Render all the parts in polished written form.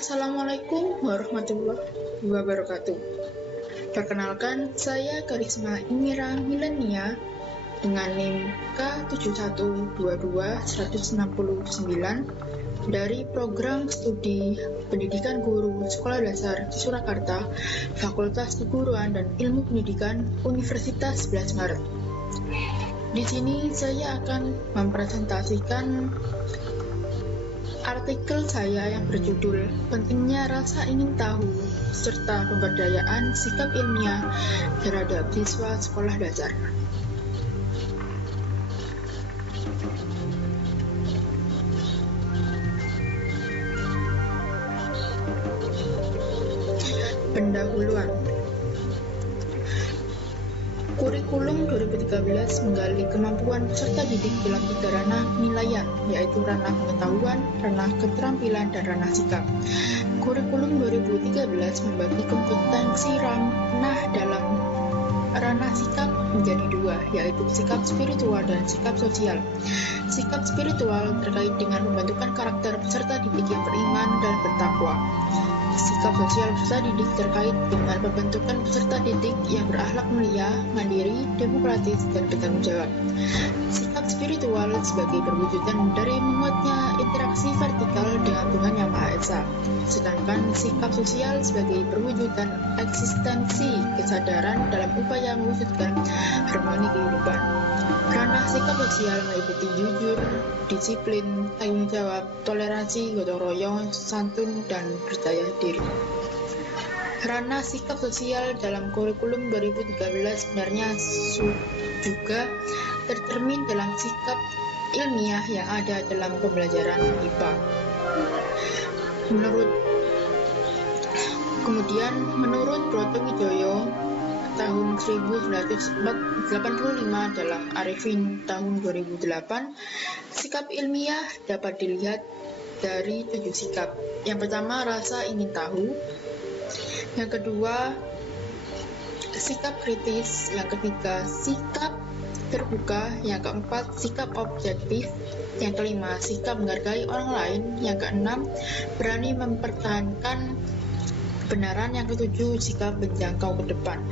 Assalamualaikum warahmatullahi wabarakatuh. Perkenalkan, saya Karisma Imira Milenia dengan NIM K7122169 dari Program Studi Pendidikan Guru Sekolah Dasar Surakarta, Fakultas Keguruan dan Ilmu Pendidikan Universitas 11 Maret. Di sini saya akan mempresentasikan artikel saya yang berjudul Pentingnya Rasa Ingin Tahu serta Pemberdayaan Sikap Ilmiah Terhadap Siswa Sekolah Dasar. Pendahuluan. Kurikulum 2013 menggali kemampuan peserta didik dalam 3 ranah penilaian, yaitu ranah pengetahuan, ranah keterampilan, dan ranah sikap. Kurikulum 2013 membagi kompetensi ranah dalam ranah sikap menjadi 2, yaitu sikap spiritual dan sikap sosial. Sikap spiritual terkait dengan pembentukan karakter peserta didik yang beriman dan bertakwa. Sikap sosial peserta didik terkait dengan pembentukan peserta didik yang berakhlak mulia, mandiri, demokratis, dan bertanggung jawab. Sikap spiritual sebagai perwujudan dari menguatnya interaksi vertikal dengan Tuhan Yang Maha Esa. Sedangkan sikap sosial sebagai perwujudan eksistensi kesadaran dalam upaya mewujudkan harmoni kehidupan. Ranah sikap sosial meliputi jujur, disiplin, tanggung jawab, toleransi, gotong royong, santun, dan percaya diri. Ranah sikap sosial dalam kurikulum 2013 sebenarnya juga tercermin dalam sikap ilmiah yang ada dalam pembelajaran IPA. Menurut Broto Wijoyo tahun 1985 dalam Arifin tahun 2008, sikap ilmiah dapat dilihat dari 7 sikap. Yang pertama, rasa ingin tahu. Yang kedua, sikap kritis. Yang ketiga, sikap terbuka. Yang keempat, sikap objektif. Yang kelima, sikap menghargai orang lain. Yang keenam, berani mempertahankan kebenaran. Yang ketujuh, sikap menjangkau ke depan.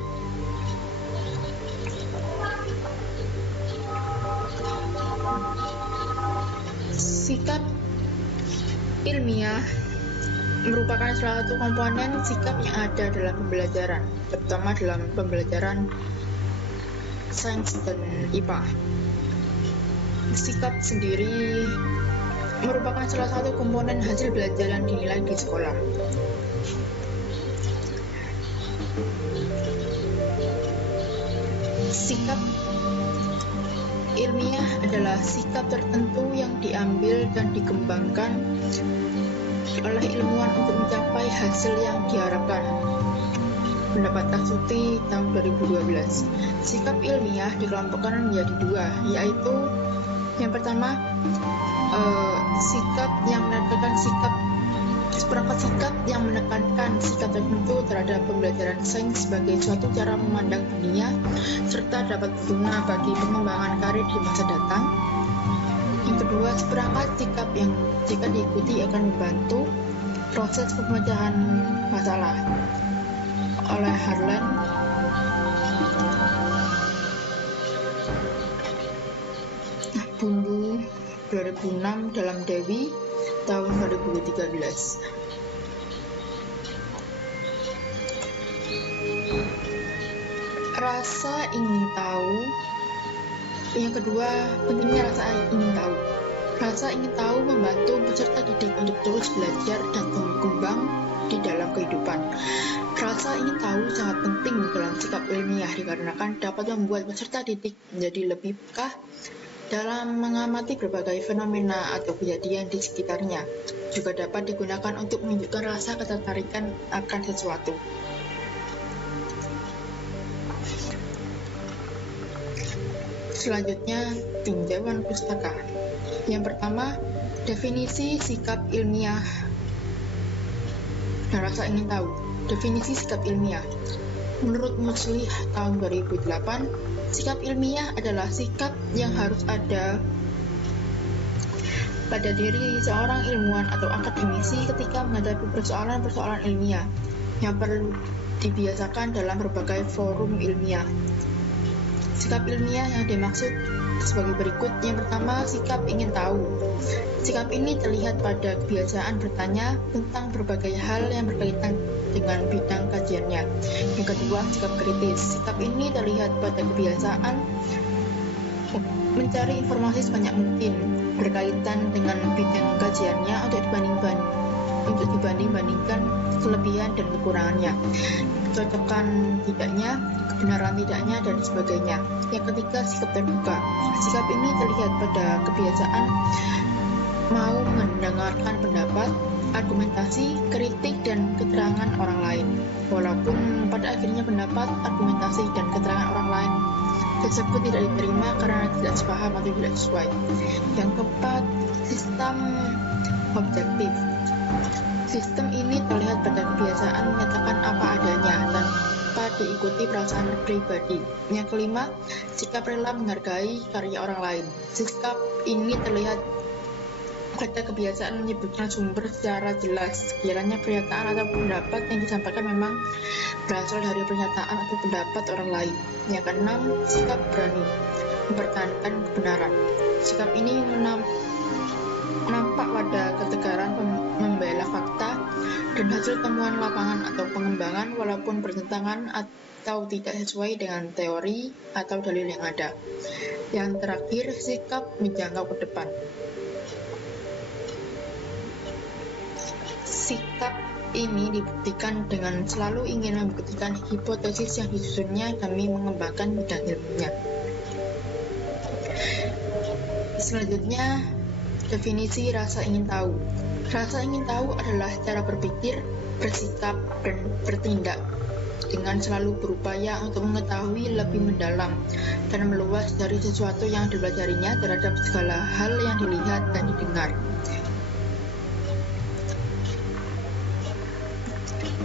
Sikap ilmiah merupakan salah satu komponen sikap yang ada dalam pembelajaran, terutama dalam pembelajaran sains dan IPA. Sikap sendiri merupakan salah satu komponen hasil belajar yang dinilai di sekolah. Sikap ilmiah adalah sikap tertentu yang diambil dan dikembangkan oleh ilmuwan untuk mencapai hasil yang diharapkan. Pendapat Tafsuti tahun 2012. Sikap ilmiah dikelompokkan menjadi 2, yaitu yang pertama, sikap yang menekankan seperangkat sikap yang menekankan sikap tertentu terhadap pembelajaran sains sebagai suatu cara memandang dunia serta dapat berguna bagi pengembangan karir di masa datang. Yang kedua, seperangkat sikap yang jika diikuti akan membantu proses pemecahan masalah oleh Harlan Bundu 2006 dalam Dewi tahun 2013. Rasa ingin tahu. Yang kedua, pentingnya rasa ingin tahu. Rasa ingin tahu membantu peserta didik untuk terus belajar dan berkembang di dalam kehidupan. Rasa ingin tahu sangat penting dalam sikap ilmiah dikarenakan dapat membuat peserta didik menjadi lebih peka dalam mengamati berbagai fenomena atau kejadian di sekitarnya. Juga dapat digunakan untuk menunjukkan rasa ketertarikan akan sesuatu. Selanjutnya, tinjauan pustaka. Yang pertama, definisi sikap ilmiah dan rasa ingin tahu. Definisi sikap ilmiah. Menurut Muslih tahun 2008, sikap ilmiah adalah sikap yang harus ada pada diri seorang ilmuwan atau akademisi ketika menghadapi persoalan-persoalan ilmiah yang perlu dibiasakan dalam berbagai forum ilmiah. Sikap ilmiah yang dimaksud sebagai berikut. Yang pertama, sikap ingin tahu. Sikap ini terlihat pada kebiasaan bertanya tentang berbagai hal yang berkaitan dengan bidang kajiannya. Yang kedua, sikap kritis. Sikap ini terlihat pada kebiasaan mencari informasi sebanyak mungkin berkaitan dengan bidang kajiannya untuk dibanding-bandingkan kelebihan dan kekurangannya, kecocokan tidaknya, kebenaran tidaknya, dan sebagainya. Yang ketiga, sikap terbuka. Sikap ini terlihat pada kebiasaan mau mendengarkan pendapat, argumentasi, kritik, dan keterangan orang lain, walaupun pada akhirnya pendapat, argumentasi, dan keterangan orang lain tersebut tidak diterima karena tidak sepaham atau tidak sesuai. Yang keempat, sistem objektif. Sistem ini terlihat pada kebiasaan menyatakan apa adanya tanpa diikuti perasaan pribadi. Yang kelima, sikap rela menghargai karya orang lain. Sikap ini terlihat pada kebiasaan menyebutkan sumber secara jelas sekiranya pernyataan atau pendapat yang disampaikan memang berasal dari pernyataan atau pendapat orang lain. Yang keenam, sikap berani mempertahankan kebenaran. Sikap ini nampak pada ketegaran membela fakta dan hasil temuan lapangan atau pengembangan walaupun bertentangan atau tidak sesuai dengan teori atau dalil yang ada. Yang terakhir, sikap menjangkau ke depan. Sikap ini dibuktikan dengan selalu ingin membuktikan hipotesis yang disusunnya demi mengembangkan bidang ilmunya. Selanjutnya, definisi rasa ingin tahu. Rasa ingin tahu adalah cara berpikir, bersikap, dan bertindak dengan selalu berupaya untuk mengetahui lebih mendalam dan meluas dari sesuatu yang dipelajarinya terhadap segala hal yang dilihat dan didengar.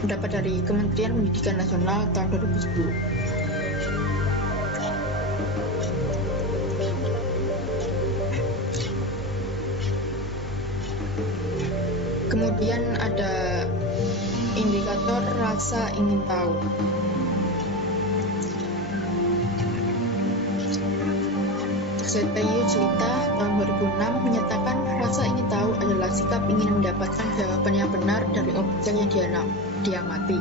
Pendapat dari Kementerian Pendidikan Nasional tahun 2010. Kemudian ada indikator rasa ingin tahu. Setayu Cerita tahun 2006 menyatakan rasa ingin tahu adalah sikap ingin mendapatkan jawaban yang benar dari objek yang diamati.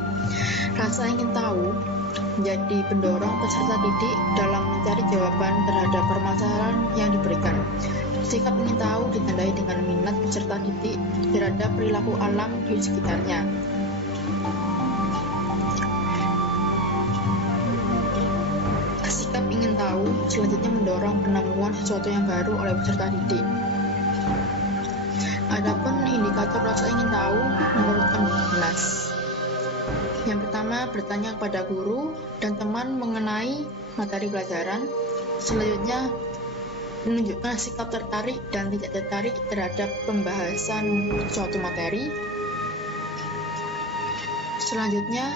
Rasa ingin tahu menjadi pendorong peserta didik dalam mencari jawaban terhadap permasalahan yang diberikan. Sikap ingin tahu ditandai dengan minat peserta didik terhadap perilaku alam di sekitarnya. Sikap ingin tahu selanjutnya mendorong penemuan sesuatu yang baru oleh peserta didik. Adapun indikator rasa ingin tahu menurut Kemenkes. Yang pertama, bertanya kepada guru dan teman mengenai materi pelajaran. Selanjutnya, menunjukkan sikap tertarik dan tidak tertarik terhadap pembahasan suatu materi. Selanjutnya,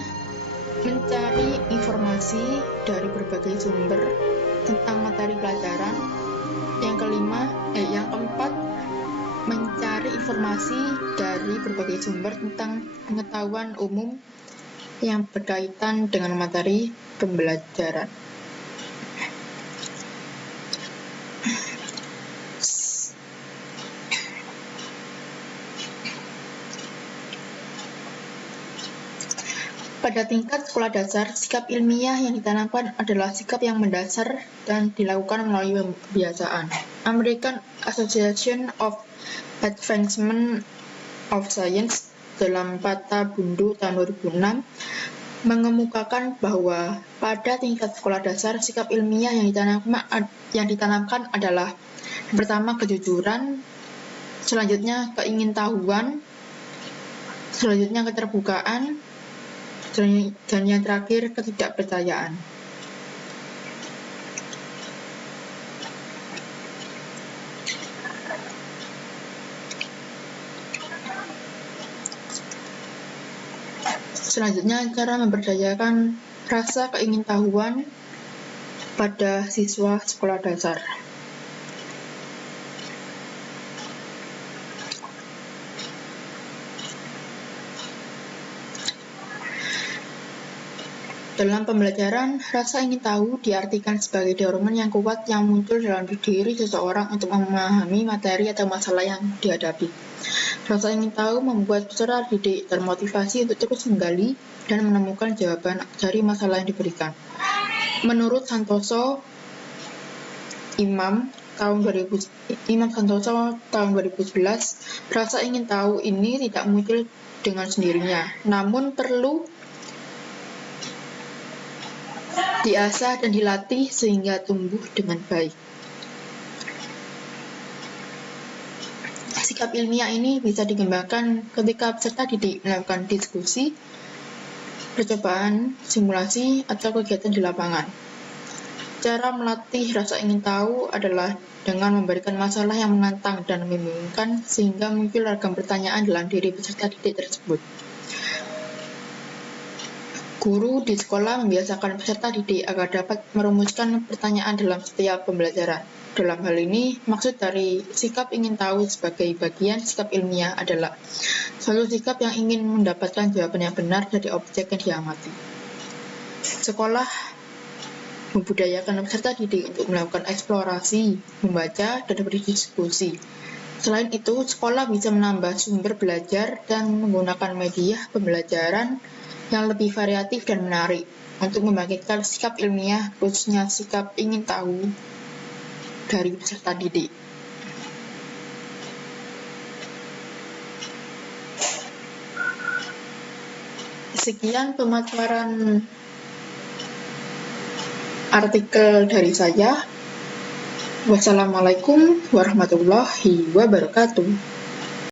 mencari informasi dari berbagai sumber tentang materi pelajaran. Yang keempat, mencari informasi dari berbagai sumber tentang pengetahuan umum yang berkaitan dengan materi pembelajaran. Pada tingkat sekolah dasar, sikap ilmiah yang ditanamkan adalah sikap yang mendasar dan dilakukan melalui kebiasaan. American Association of Advancement of Science dalam Pata Bundu tahun 2006 mengemukakan bahwa pada tingkat sekolah dasar, sikap ilmiah yang ditanamkan adalah yang pertama kejujuran, selanjutnya keingintahuan, selanjutnya keterbukaan, dan yang terakhir ketidakpercayaan. Selanjutnya, cara memberdayakan rasa keingintahuan pada siswa sekolah dasar. Dalam pembelajaran, rasa ingin tahu diartikan sebagai dorongan yang kuat yang muncul dalam diri seseorang untuk memahami materi atau masalah yang dihadapi. Rasa ingin tahu membuat peserta didik termotivasi untuk terus menggali dan menemukan jawaban dari masalah yang diberikan. Menurut Santoso, Imam Santoso tahun 2011, rasa ingin tahu ini tidak muncul dengan sendirinya, namun perlu diasah dan dilatih sehingga tumbuh dengan baik. Sikap ilmiah ini bisa dikembangkan ketika peserta didik melakukan diskusi, percobaan, simulasi, atau kegiatan di lapangan. Cara melatih rasa ingin tahu adalah dengan memberikan masalah yang menantang dan membingungkan sehingga muncul ragam pertanyaan dalam diri peserta didik tersebut. Guru di sekolah membiasakan peserta didik agar dapat merumuskan pertanyaan dalam setiap pembelajaran. Dalam hal ini, maksud dari sikap ingin tahu sebagai bagian sikap ilmiah adalah suatu sikap yang ingin mendapatkan jawaban yang benar dari objek yang diamati. Sekolah membudayakan peserta didik untuk melakukan eksplorasi, membaca, dan berdiskusi. Selain itu, sekolah bisa menambah sumber belajar dan menggunakan media pembelajaran yang lebih variatif dan menarik untuk membangkitkan sikap ilmiah, khususnya sikap ingin tahu dari peserta didik. Sekian pemaparan artikel dari saya. Wassalamualaikum warahmatullahi wabarakatuh.